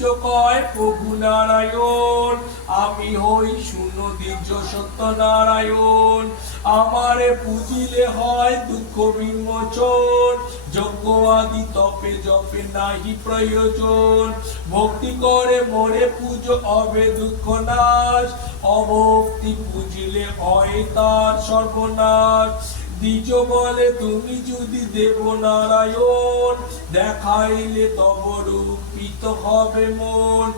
কয় প্রভু নারায়ণ, আমি হই শূন্য সত্য নারায়ণ। আমারে পুজিলে হয় দুঃখ বিমোচন যজ্ঞ আদি তপে জপে নাহি প্রয়োজন। ভক্তি করে মরে পুজো অবে দুঃখ নাশ অভক্তি পুজিলে হয় তার সর্বনাশ। দ্বিজ বলে তুমি যদি দেব নারায়ণ দেখাইলে তব রূপ হবে মন।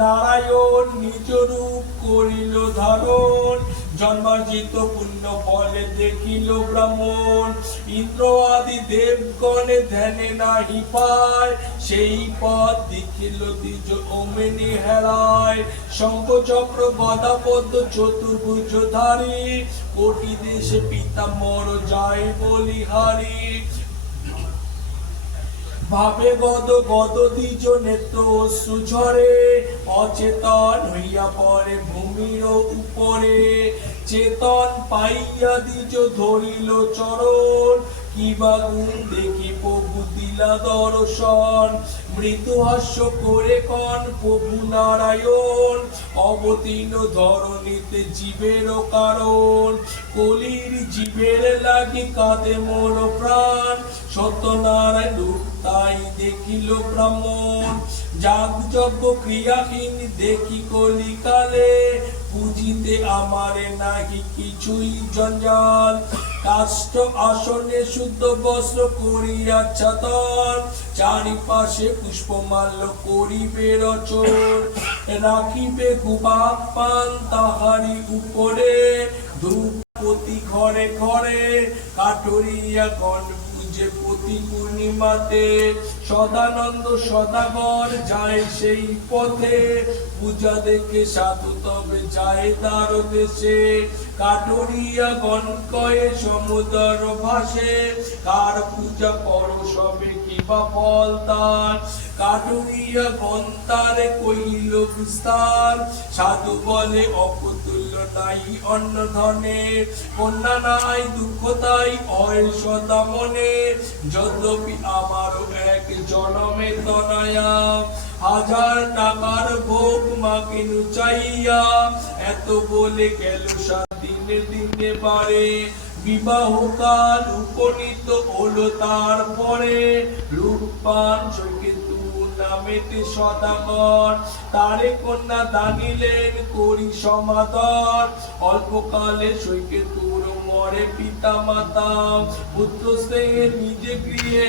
নারায়ণ নিজ রূপ করিল ধারণ, জন্মার্জিত পুণ্য ফলে দেখিল ব্রাহ্মণ। ইন্দ্র আদি দেবগণে ধ্যানে নাহি পায়, সেই পথ দেখিল দ্বিজ ওমেনি হেলায়। শঙ্খ চক্র গদা পদ্ম চতুর্ভুজ ধারী, কোটি দেশে পিতামর যায় বলিহারি ভাবে গদ গদ দ্বিজ নেত্র অচেতন হইয়া পড়ে ভূমির উপরে। চেতন পাইয়া দ্বিজ ধরিল চরণ কিবা গুণ দেখি প্রভু দিলা দর্শন। মৃদু হাস্য করে কন প্রভু নারায়ণ। অবতীর্ণ ধরণীতে জীবের কারণ। কলির জীবের লাগি কাঁদে মোর প্রাণ। সত্যনারায়ণ রূপ তাই দেখিল ব্রাহ্মণ। যাগ যজ্ঞ ক্রিয়াহীন দেখি কলিকালে। পুঁজিতে আমারে নাহি কিছুই জঞ্জাল। কাষ্ঠ আসনে শুদ্ধ বস্ত্র করিয়াচ্ছাদন চারিপাশে পুষ্পমাল্য করিবে রচন। রাখিবে গুবা পান তাহারি উপরে ধূপতি ঘরে ঘরে কাটরিয়া গণ পূজে প্রতি পূর্ণিমাতে সদানন্দ সদাগর যায় সেই পথে। পূজা দেখে সাধু তবে যায় তার দেশে। কাঠরিয়া গণ কয়ে সমুদ্র ভাসে। কার পূজা করো সবে কিবা ফল তার? কাঠুরিয়া গন্তারে কইল বিস্তার। সাধু বলে অপতুল্য নাই অন্য ধনে কন্যা নাই, দুঃখ তাই অয় সদা মনে। যদ্যপি আমারও এক জনমে তনয়া, হাজার টাকার ভোগ মাকে চাইয়া এত বলে গেল দিনে দিনে বিবাহ কাল উপনীত হলো তারপরে রূপপান সৈকেতু নামেতে সদাগর। তারে কন্যা দানিলেন, করি সমাদর। অল্পকালে সৈকেতুর মরে পিতা মাতা পুত্র স্নেহে নিজে গৃহে